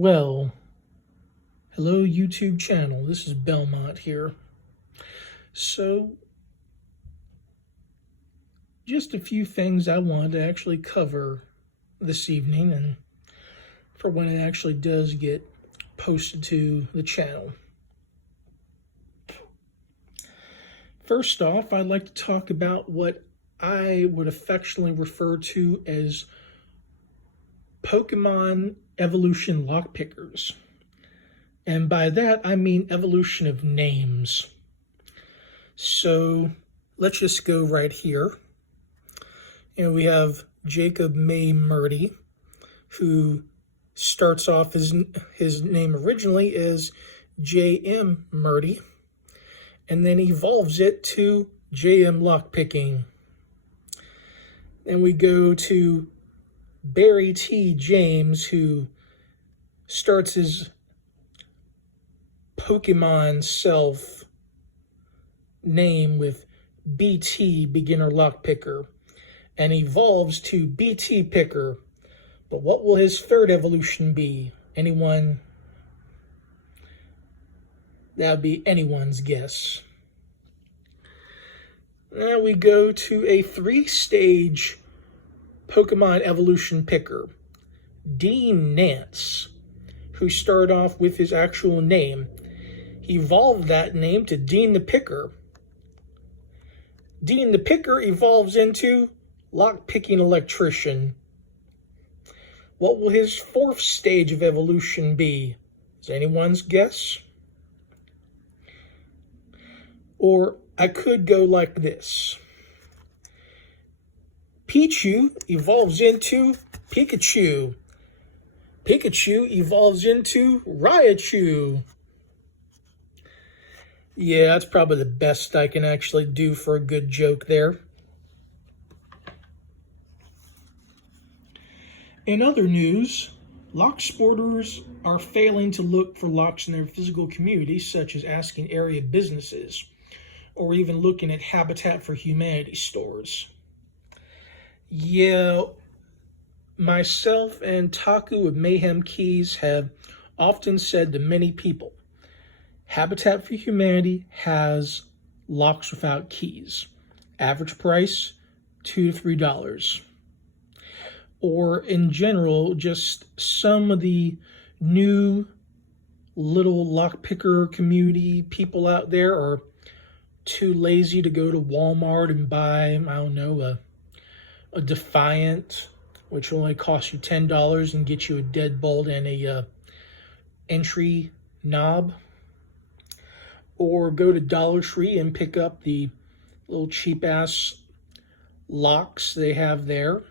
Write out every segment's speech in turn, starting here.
Well, hello YouTube channel. This is Belmont here. So, just a few things I wanted to actually cover this evening and for when it actually does get posted to the channel. First off, I'd like to talk about what I would affectionately refer to as Pokemon evolution lockpickers. And by that, I mean evolution of names. So let's just go right here. And we have Jacob May Murdy, who starts off his name originally as J.M. Murdy, and then evolves it to J.M. Lockpicking. And we go to Barry T. James, who starts his Pokemon self name with BT, Beginner Lockpicker, and evolves to BT Picker. But what will his third evolution be? Anyone? That would be anyone's guess. Now we go to a 3-stage Pokemon evolution picker, Dean Nance, who started off with his actual name. He evolved that name to Dean the Picker. Dean the Picker evolves into Lockpicking Electrician. What will his 4th stage of evolution be? Is anyone's guess? Or I could go like this. Pichu evolves into Pikachu. Pikachu evolves into Raichu. Yeah, that's probably the best I can actually do for a good joke there. In other news, lock sporters are failing to look for locks in their physical community, such as asking area businesses, or even looking at Habitat for Humanity stores. Yeah, myself and Taku of Mayhem Keys have often said to many people, Habitat for Humanity has locks without keys. Average price, $2 to $3. Or in general, just some of the new little lockpicker community people out there are too lazy to go to Walmart and buy, I don't know, a Defiant, which will only cost you $10 and get you a deadbolt and a entry knob. Or go to Dollar Tree and pick up the little cheap-ass locks they have there.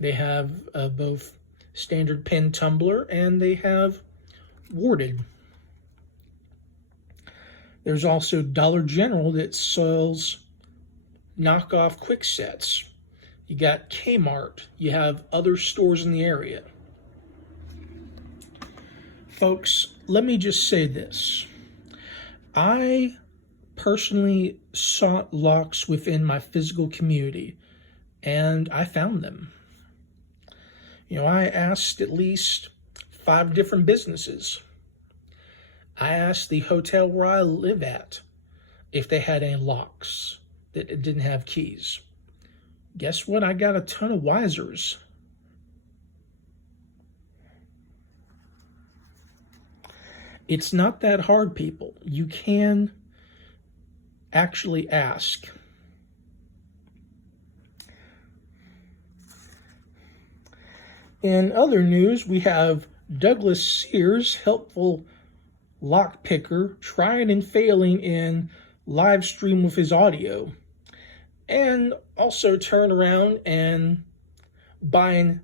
They have both standard pin tumbler and they have warded. There's also Dollar General that sells knockoff quick sets. You got Kmart. You have other stores in the area. Folks, let me just say this. I personally sought locks within my physical community, and I found them. You know, I asked at least 5 different businesses. I asked the hotel where I live at if they had any locks that didn't have keys. Guess what? I got a ton of wisers. It's not that hard, people. You can actually ask. In other news, we have Douglas Sears, helpful lockpicker, trying and failing in live stream with his audio. And also turn around and buying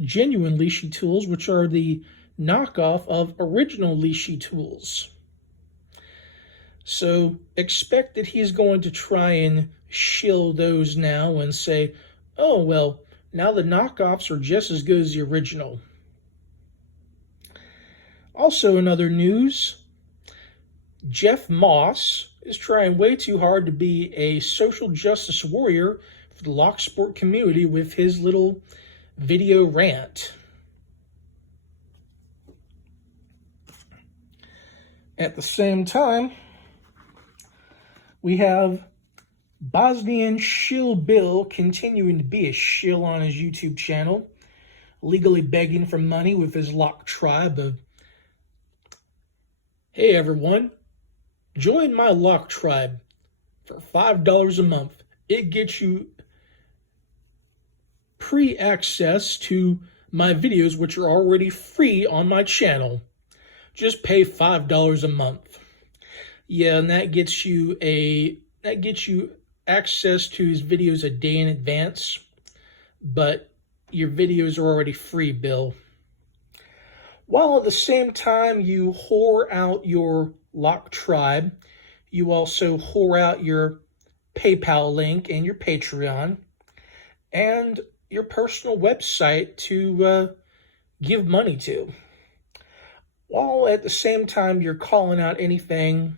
genuine leashy tools, which are the knockoff of original leashy tools. So expect that he's going to try and shill those now and say, oh, well, now the knockoffs are just as good as the original. Also in other news, Jeff Moss is trying way too hard to be a social justice warrior for the locksport community with his little video rant. At the same time, we have Bosnian shill Bill continuing to be a shill on his YouTube channel, legally begging for money with his lock tribe of, hey everyone, join my lock tribe for $5 a month. It gets you pre-access to my videos, which are already free on my channel. Just pay $5 a month. Yeah, and that gets you access to his videos a day in advance, but your videos are already free, Bill. While at the same time you whore out your lock tribe, you also whore out your PayPal link and your Patreon and your personal website to give money to. While at the same time you're calling out anything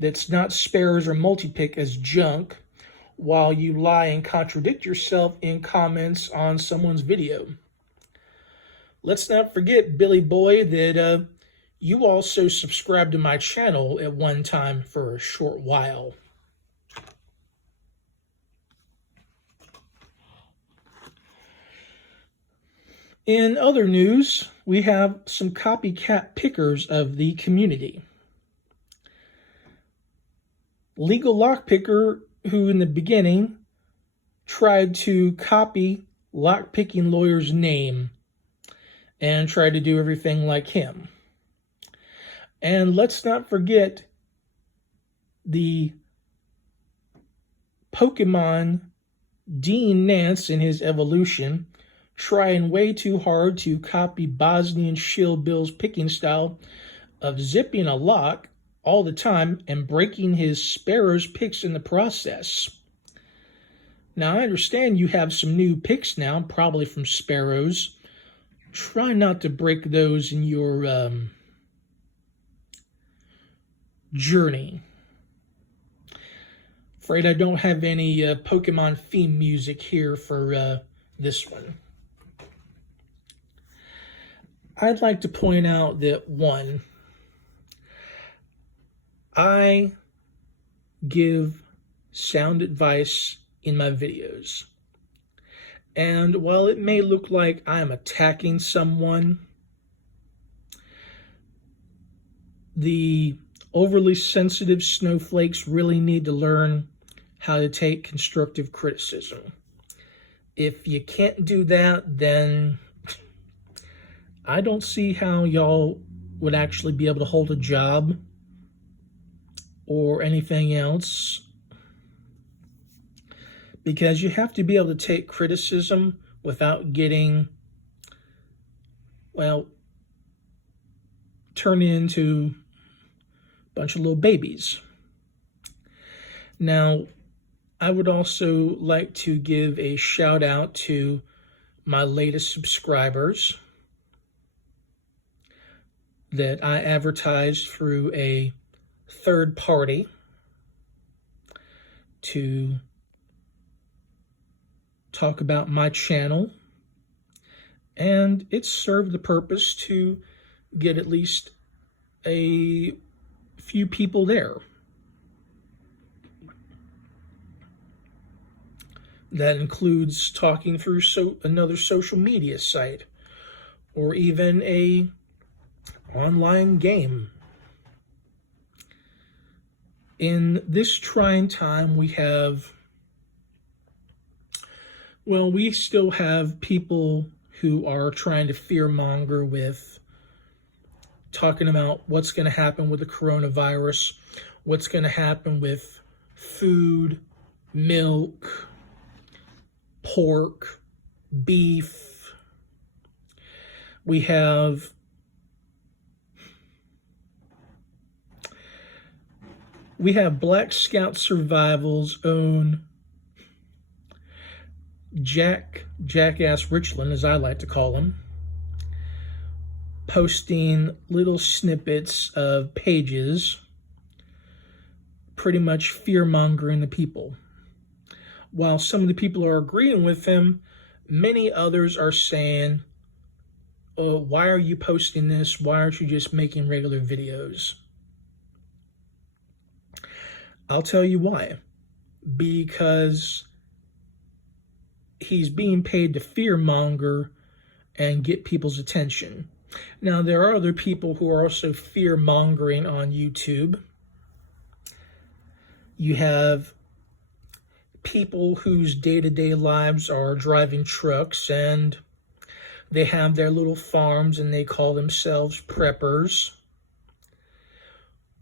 that's not spares or multi-pick as junk, while you lie and contradict yourself in comments on someone's video. Let's not forget, Billy Boy, that you also subscribed to my channel at one time for a short while. In other news, we have some copycat pickers of the community. Legal lockpicker who in the beginning tried to copy lockpicking lawyer's name and tried to do everything like him. And let's not forget the Pokemon Dean Nance in his evolution, trying way too hard to copy Bosnian shill Bill's picking style of zipping a lock all the time and breaking his sparrow's picks in the process. Now, I understand you have some new picks now, probably from sparrows. Try not to break those in your journey. Afraid I don't have any Pokemon theme music here for this one. I'd like to point out that, one, I give sound advice in my videos. And while it may look like I'm attacking someone, the overly sensitive snowflakes really need to learn how to take constructive criticism. If you can't do that, then I don't see how y'all would actually be able to hold a job or anything else, because you have to be able to take criticism without getting, well, turned into a bunch of little babies. Now, I would also like to give a shout out to my latest subscribers that I advertised through a third party to talk about my channel, and it served the purpose to get at least a few people there. That includes talking through another social media site or even a online game. In this trying time, we still have people who are trying to fearmonger with talking about what's going to happen with the coronavirus, what's going to happen with food, milk, pork, beef. We have Black Scout Survival's own Jackass Richland, as I like to call him, posting little snippets of pages pretty much fear-mongering the people. While some of the people are agreeing with him, many others are saying, why are you posting this? Why aren't you just making regular videos? I'll tell you why. Because he's being paid to fearmonger and get people's attention. Now, there are other people who are also fear-mongering on YouTube. You have people whose day-to-day lives are driving trucks, and they have their little farms, and they call themselves preppers.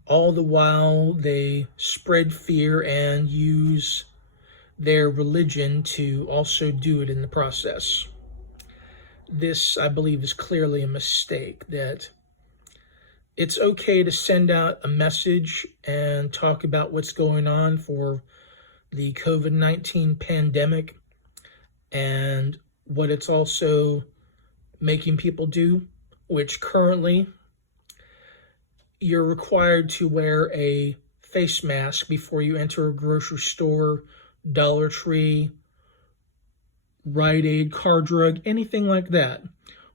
All the while, they spread fear and use their religion to also do it in the process. This, I believe, is clearly a mistake, that it's okay to send out a message and talk about what's going on for the COVID-19 pandemic and what it's also making people do, which currently you're required to wear a face mask before you enter a grocery store, Dollar Tree, Rite Aid, Car Drug, anything like that.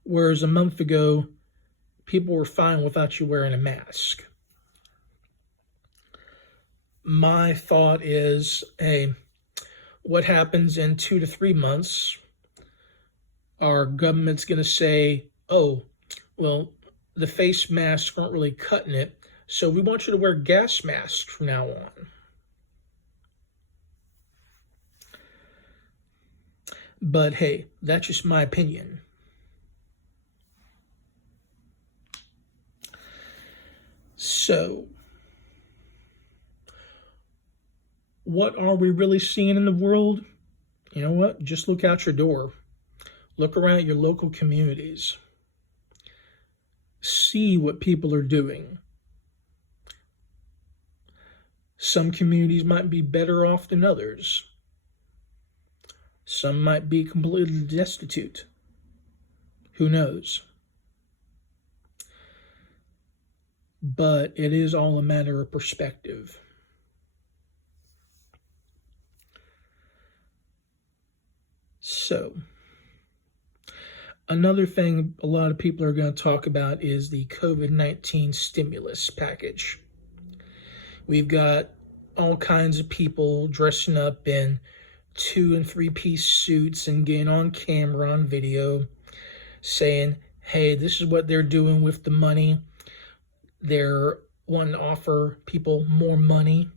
Whereas a month ago, people were fine without you wearing a mask. My thought is, hey, what happens in 2 to 3 months? Our government's going to say, oh, well, the face masks weren't really cutting it, so we want you to wear gas masks from now on. But hey, that's just my opinion. So, what are we really seeing in the world? You know what? Just look out your door. Look around at your local communities. See what people are doing. Some communities might be better off than others. Some might be completely destitute. Who knows? But it is all a matter of perspective. So, another thing a lot of people are going to talk about is the COVID-19 stimulus package. We've got all kinds of people dressing up in 2- and 3-piece suits and getting on camera, on video, saying, hey, this is what they're doing with the money. They're wanting to offer people more money.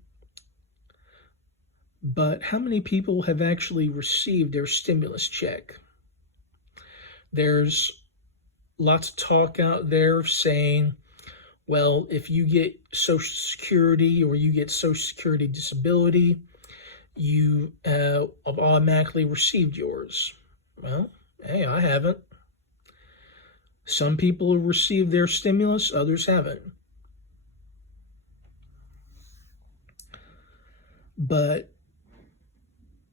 But how many people have actually received their stimulus check? There's lots of talk out there saying, well, if you get Social Security or you get Social Security disability, you have automatically received yours. Well, hey, I haven't. Some people have received their stimulus, others haven't. But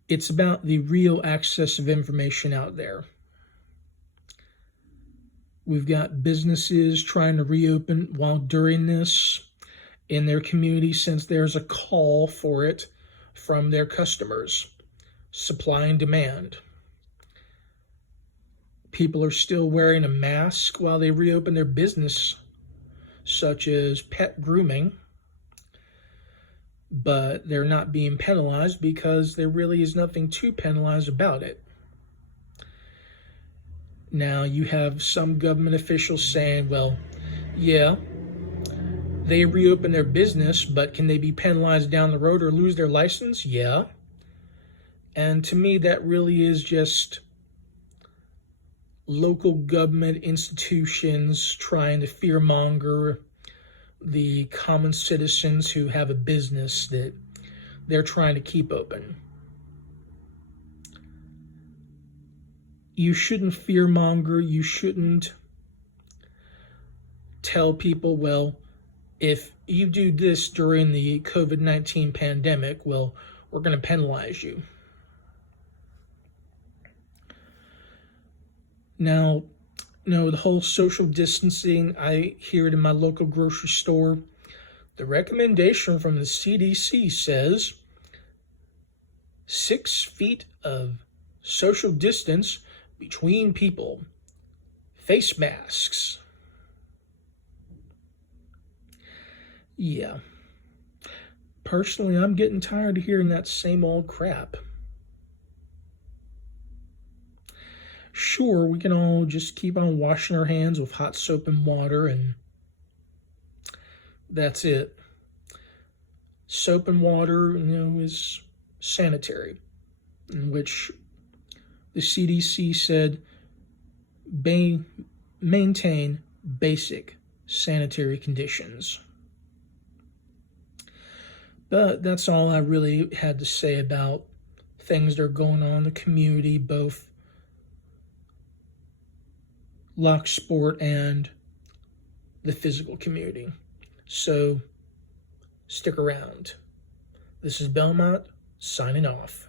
it's about the real access of information out there. We've got businesses trying to reopen while during this in their community, since there's a call for it from their customers. Supply and demand. People are still wearing a mask while they reopen their business, such as pet grooming, but they're not being penalized because there really is nothing to penalize about it. Now, you have some government officials saying, well, yeah, they reopen their business, but can they be penalized down the road or lose their license? Yeah. And to me, that really is just local government institutions trying to fearmonger the common citizens who have a business that they're trying to keep open. You shouldn't fearmonger. You shouldn't tell people, well, if you do this during the COVID-19 pandemic, well, we're going to penalize you. Now, the whole social distancing, I hear it in my local grocery store. The recommendation from the CDC says 6 feet of social distance between people. Face masks. Yeah. Personally, I'm getting tired of hearing that same old crap. Sure, we can all just keep on washing our hands with hot soap and water, and that's it. Soap and water, is sanitary, in which the CDC said maintain basic sanitary conditions. But that's all I really had to say about things that are going on in the community, both locksport and the physical community. So stick around. This is Belmont signing off.